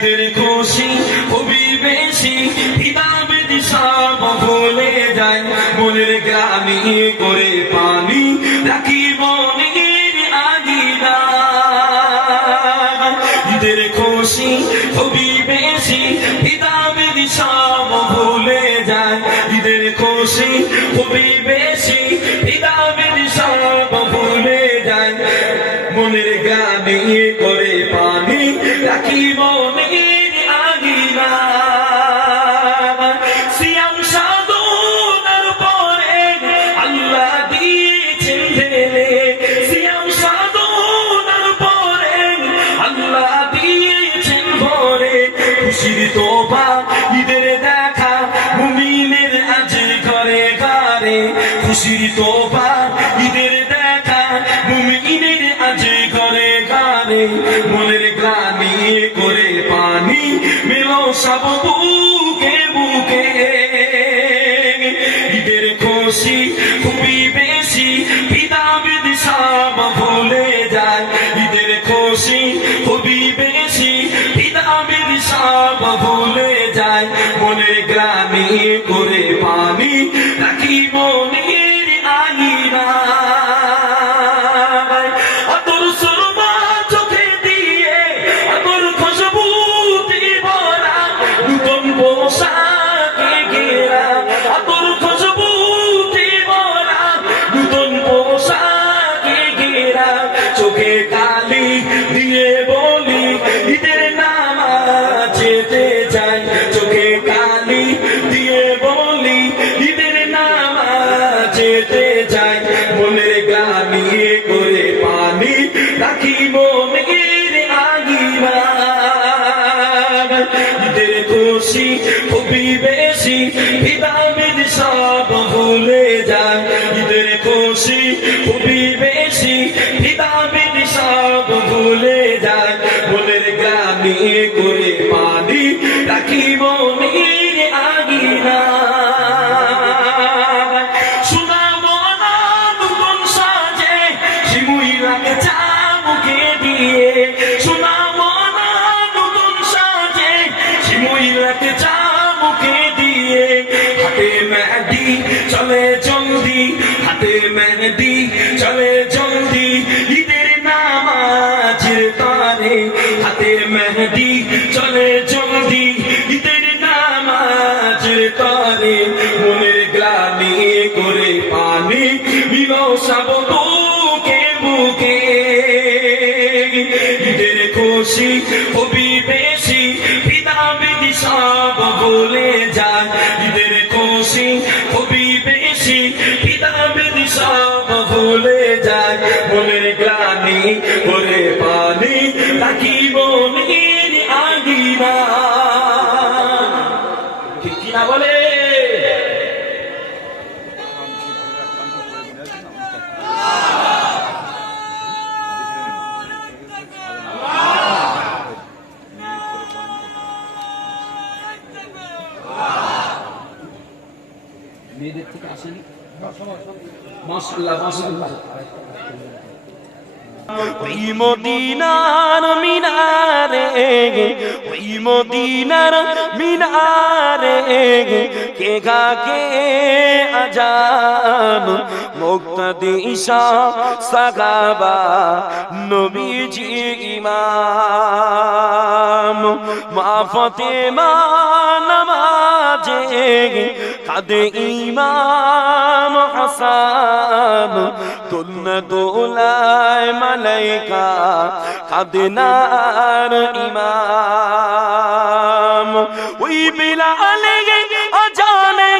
तेरे खुशी খুবই বেশি কিতাবে সব ভুলে যায় মনের গ্রামে করে পানি রাখি মনের আগিনা তেরে খুশি খুবই বেশি কিতাবে সব ভুলে যায় তেরে খুশি খুবই বেশি কিতাবে সব ভুলে যায় মনের গ্রামে করে পানি রাখি মনের আগিনা সিয়াম সাধনার পরে আল্লাহ দিয়েছেন ঢেলে সিয়াম সাধনার পরে আল্লাহ দিয়েছেন ভরে খুশির তোবা ঈদের দেখা মুমিনের আজ ঘরে ঘরে খুশির তোবা ঈদের দেখা মুমিনের আজ ঘরে ঘরে মনের গ্লানি করে পানি মেলো সব বুকে বুকে ঈদের খুশি খুবই বেশি পিতাবিদ সব ভুলে যায় ঈদের খুশি খুবই বেশি পিতাবিদ সব ভুলে যায় মনের গ্লানি করে পানি রাখি মনের আগিনা চোখে কালি দিয়ে বলি ঈদের নামাজ যেতে চাই চোখে কালি দিয়ে বলি ঈদের নামাজ যেতে চাই মনের গ্লানি করে পানি রাখি মনের আগিনা ঈদের খুশি খুবই বেশি পিতাবিদ সব ভুলে যায় ঈদের খুশি খুবই বেশি পিতাবিদ সব ভুলে যায় মনের গ্লানি করে পানি রাখি মনের আগিনা শোনাবো না নতুন সাজে শিমুই রাখে চাবুকে দিয়ে শোনাবো না নতুন সাজে শিমুই রাখে চাবুকে দিয়ে হাতে মেহেদি চলে জলদি হাতে মেহেদি চলে জলদি ঈদের নামাজের তারে হাতে মেহেদি চলে জলদি ঈদের নামাজের তারে মনের গ্লানি করে পানি মিলো সব বুকে বুকে ঈদের খুশি খুবই বেশি পিতাবিদ সব ভুলে যায় ঈদের খুশি খুবই বেশি পিতাবিদ সব ভুলে যায় মনের গ্লানি করে পানি রাখি মনের আগিনা ঠিক কিনা বলে মেয়েদের থেকে আসেনি মাশাআল্লাহ মাশাআল্লাহ ওই মদিনার মিনারে ওই মদিনার মিনারে কে গাকে আজান মুক্তাদি ঈশা সাহাবা নবীজি ইমাম মা ফাতেমা নামাজে কাঁদে ইমাম হাসান তুলনা দোলায় মালাইকা কাঁদনার ইমাম ওই বিলালে আজানে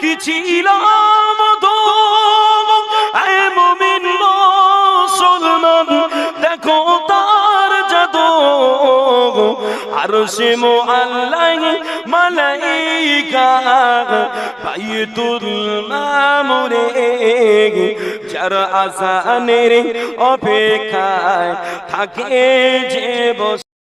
কি ছিল মধু এ মুমিন মুসলমান দেখো তার জাদু আরশে মুআল্লাহ মালাইকা বাইতুল মামুরে যার আজানের অপেক্ষায় থাকে যে